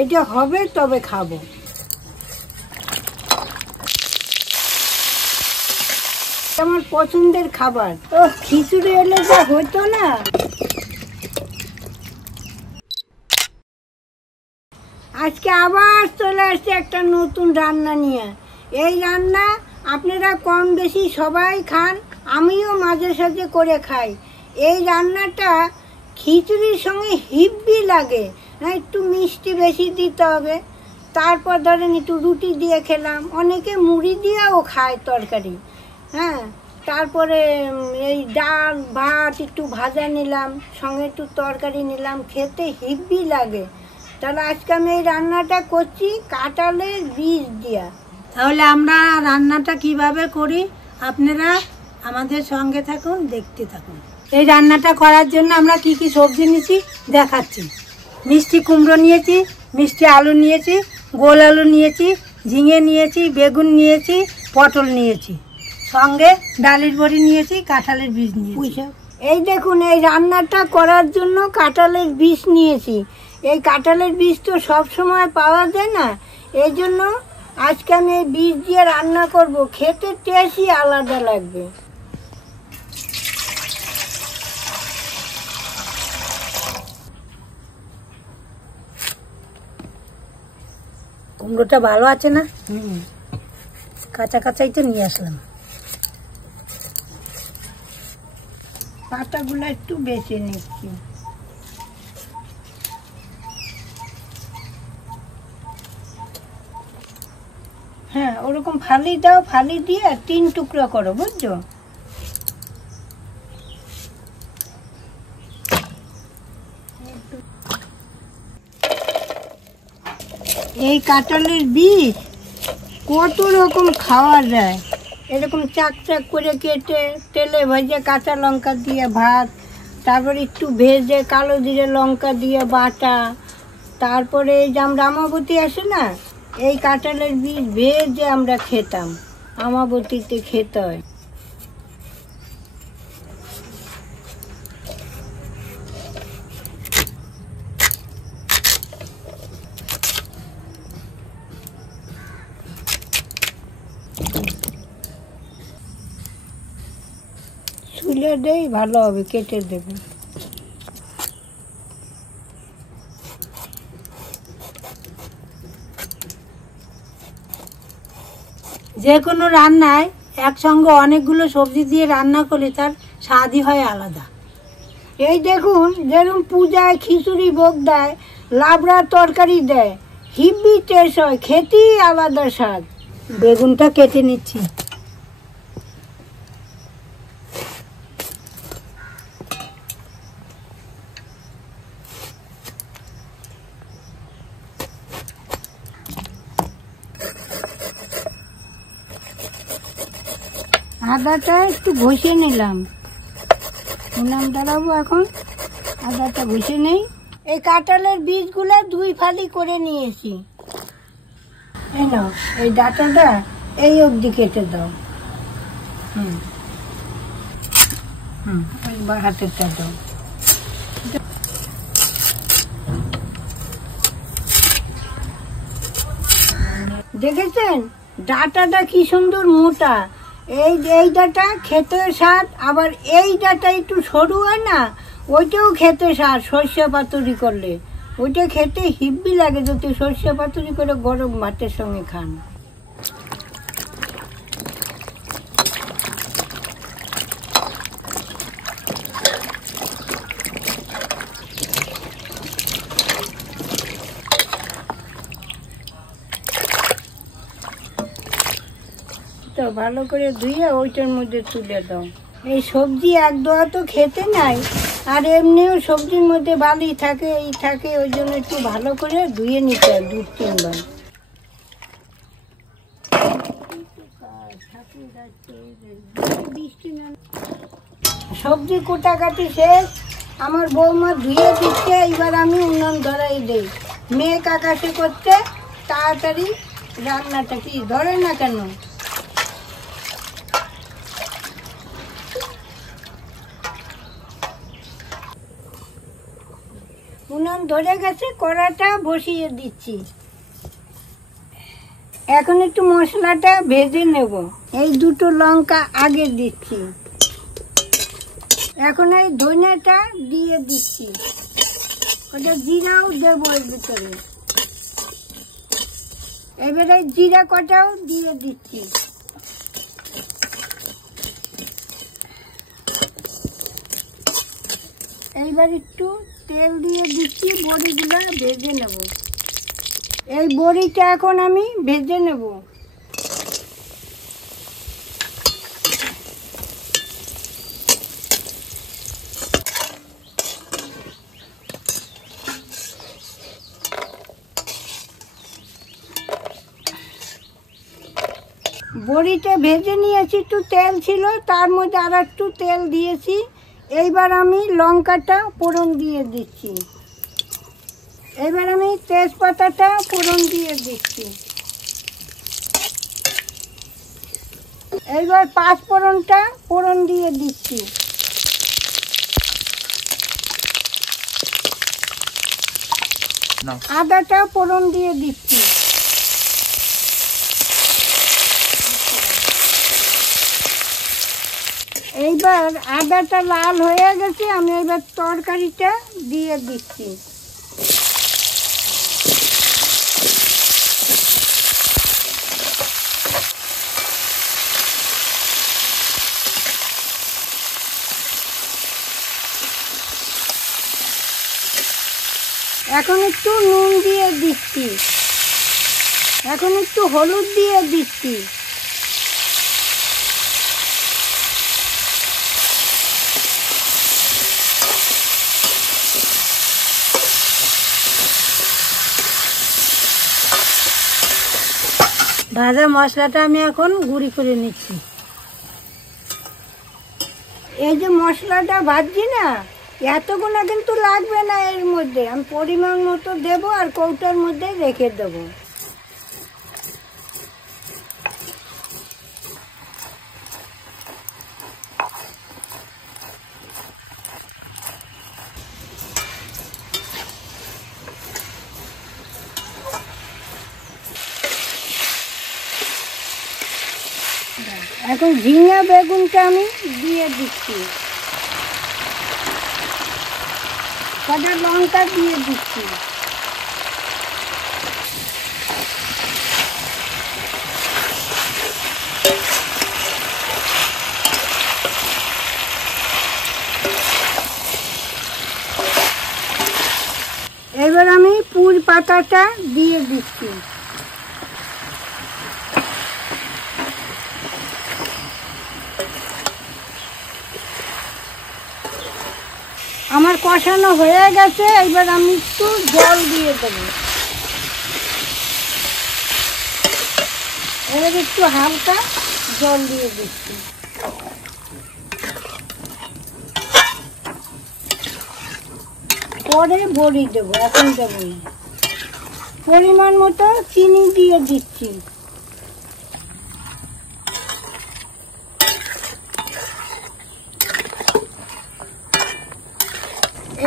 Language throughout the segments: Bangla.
এটা হবে তবে খাবো। আমার পছন্দের খাবার। ও খিচুড়ি এলে যা হতো না। আজকে আবার চলে আসছে একটা নতুন রান্না নিয়ে। এই রান্না আপনারা কম বেশি সবাই খান, আমিও মাঝে সাঝে করে খাই। এই রান্নাটা খিচুড়ির সঙ্গে হিব্বি লাগে, একটু মিষ্টি বেশি দিতে হবে। তারপর ধরেন একটু রুটি দিয়ে খেলাম, অনেকে মুড়ি দিয়েও খায় তরকারি। হ্যাঁ, তারপরে এই ডাল ভাত একটু ভাজা নিলাম, সঙ্গে একটু তরকারি নিলাম, খেতে হিব্বি লাগে। তাহলে আজকে আমি এই রান্নাটা করছি কাঁঠালের বীজ দিয়া। তাহলে আমরা রান্নাটা কিভাবে করি আপনারা আমাদের সঙ্গে থাকুন, দেখতে থাকুন। এই রান্নাটা করার জন্য আমরা কি কি সবজি নিয়েছি দেখাচ্ছি। মিষ্টি কুমড়ো নিয়েছি, মিষ্টি আলু নিয়েছি, গোল আলু নিয়েছি, ঝিঙে নিয়েছি, বেগুন নিয়েছি, পটল নিয়েছি, সঙ্গে ডালের বড়ি নিয়েছি, কাঁঠালের বীজ নিয়েছি। এই দেখুন, এই রান্নাটা করার জন্য কাঁঠালের বীজ নিয়েছি। এই কাঁঠালের বীজ তো সবসময় পাওয়া যায় না, এই জন্য আজকে আমি এই বীজ দিয়ে রান্না করব। খেতে টেস্টই আলাদা লাগবে। কুমড়োটা ভালো আছে না? কাঁচা কাঁচাই তো নিয়ে আসলাম। পাতাগুলো একটু বেছে নিচ্ছি। হ্যাঁ, ওরকম ফালি দাও, ফালি দিয়ে 3 টুকরো করো, বুঝছো? এই কাঁঠালের বীজ কত রকম খাওয়া যায়। এরকম চাক চাক করে কেটে তেলে ভেজে কাঁচা লঙ্কা দিয়ে ভাত, তারপর একটু ভেজে কালো জিরে লঙ্কা দিয়ে বাটা। তারপরে এই যে আমরা আমাবতী আসে না, এই কাঁঠালের বীজ ভেজে আমরা খেতাম, আমাবতীতে খেতে হয়। ছুলে দেই, ভালো হবে, কেটে দেবে। যে কোনো রান্নায় একসঙ্গে অনেকগুলো সবজি দিয়ে রান্না করলে তার স্বাদই হয় আলাদা। এই দেখুন, যেরকম পূজায় খিচুড়ি ভোগ দেয়, লাবড়ার তরকারি দেয়, হিব্বি টেস্ট হয়, খেতেই আলাদা স্বাদ। বেগুনটা কেটে নিচ্ছি। আদাটা একটু ঘষে নিলাম, উনান দাঁড়াবো এখন। আদাটা ঘষে নেই। এই কাঁঠালের বীজগুলো 2 ফালি করে নিয়েছি। এই নাও, এই ডাঁটাটা এই অবধি কেটে দাও। ওই হাতেরটা দাও। দেখেছেন ডাঁটাটা কি সুন্দর মোটা। এই ডাঁটা খেতে স্বাদ, আবার এই ডাঁটা একটু সরু হয় না, ওইটাও খেতে স্বাদ। সর্ষে পাতুরি করলে ওইটা খেতে হিব্বি লাগে, যদি সর্ষে পাতুরি করে গরম ভাতের সঙ্গে খান। তো ভালো করে ধুয়ে ওইটার মধ্যে তুলে দাও। এই সবজি এক দোয়া তো খেতে নাই, আর এমনিও সবজির মধ্যে বালি থাকে, এই থাকে, ওই জন্য একটু ভালো করে ধুয়ে নিতে হয় 2-3 বার। সবজি কোটাকাটি শেষ, আমার বৌমা ধুয়ে দিচ্ছে, এবার আমি উনুন ধরাই দেই। মেঘ আকাশে করতে তাড়াতাড়ি রান্নাটা কি ধরে না কেন। উনান ধরে গেছে, কড়াটা বসিয়ে দিচ্ছি। এখন একটু মশলাটা ভেজে নেব। এই দুটো লঙ্কা আগে দিচ্ছি। এখন এই ধনেটা দিয়ে দিচ্ছি। ওটা জিরাও দেবো এর ভিতরে। এবারে জিরা কটাও দিয়ে দিচ্ছি। এইবার একটু তেল দিয়ে দিচ্ছি, বড়িগুলো ভেজে নেব। এই বড়িটা এখন আমি ভেজে নেব। বড়িটা ভেজে নিয়েছি, একটু তেল ছিল, তার মধ্যে আর একটু তেল দিয়েছি। এইবার আমি লঙ্কাটা ফোড়ন দিয়ে দিচ্ছি। এবার আমি তেজপাতাটা ফোড়ন দিয়ে দিচ্ছি। এইবার পাঁচফোড়নটা ফোড়ন দিয়ে দিচ্ছি। আদাটা ফোড়ন দিয়ে দিচ্ছি। এইবার আদাটা লাল হয়ে গেছে, আমি এবার তরকারিটা দিয়ে দিচ্ছি। এখন একটু নুন দিয়ে দিচ্ছি। এখন একটু হলুদ দিয়ে দিচ্ছি। ভাজা মশলাটা আমি এখন গুঁড়ি করে নিচ্ছি। এই যে মশলাটা ভাজছি না, এতগুলো কিন্তু লাগবে না। এর মধ্যে আমি পরিমাণ মতো দেবো আর কৌটার মধ্যে রেখে দেবো। এখন ঝিঙা বেগুনটা আমি দিয়ে দিচ্ছি। কটা লঙ্কা দিয়ে দিচ্ছি। এবার আমি পুর পাতাটা দিয়ে দিচ্ছি। আমার কষানো হয়ে গেছে, এবার আমি একটু জল দিয়ে দেবো। এবার একটু হালকা জল দিয়ে দিচ্ছি। পরে বড়ি দেবো, এখন দেবো না। পরিমাণ মতো চিনি দিয়ে দিচ্ছি।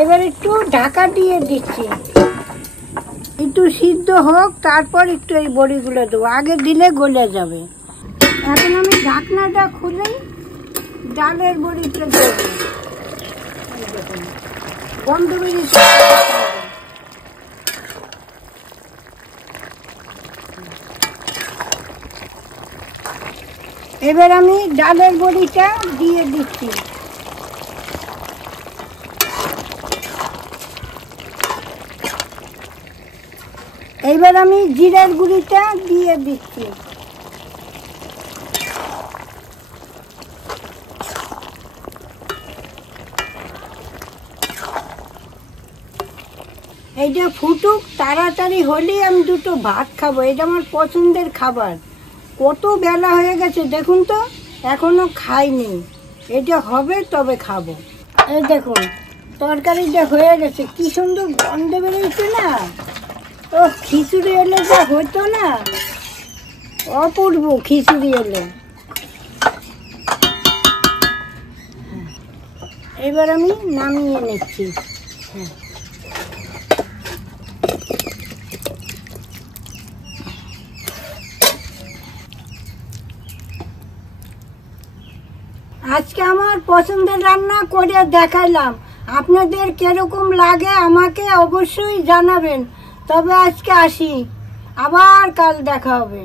এবার একটু ঢাকা দিয়ে দিচ্ছি, একটু সিদ্ধ হোক, তারপর একটু এই বড়িগুলো দেবো। আগে দিলে গলে যাবে। এখন আমি ঢাকনাটা খুলে ডালের বড়িটা দেবো। বন্ধ বেরিয়েছে। এবার আমি ডালের বড়িটা দিয়ে দিচ্ছি। এইবার আমি জিরার গুঁড়িটা দিয়ে দিচ্ছি। এইটা ফুটুক, তাড়াতাড়ি হলেই আমি দুটো ভাত খাবো। এটা আমার পছন্দের খাবার। কত বেলা হয়ে গেছে দেখুন তো, এখনো খাইনি। এটা হবে তবে খাবো। এই দেখুন তরকারিটা হয়ে গেছে, কি সুন্দর গন্ধ বেরোচ্ছে না। ও খিচুড়ি এলে যা হতো না, অপূর্ব খিচুড়ি এলে। এবার আমি নামিয়ে নিচ্ছি। আজকে আমার পছন্দের রান্না করে দেখাইলাম। আপনাদের কিরকম লাগে আমাকে অবশ্যই জানাবেন। তবে আজকে আসি, আবার কাল দেখা হবে।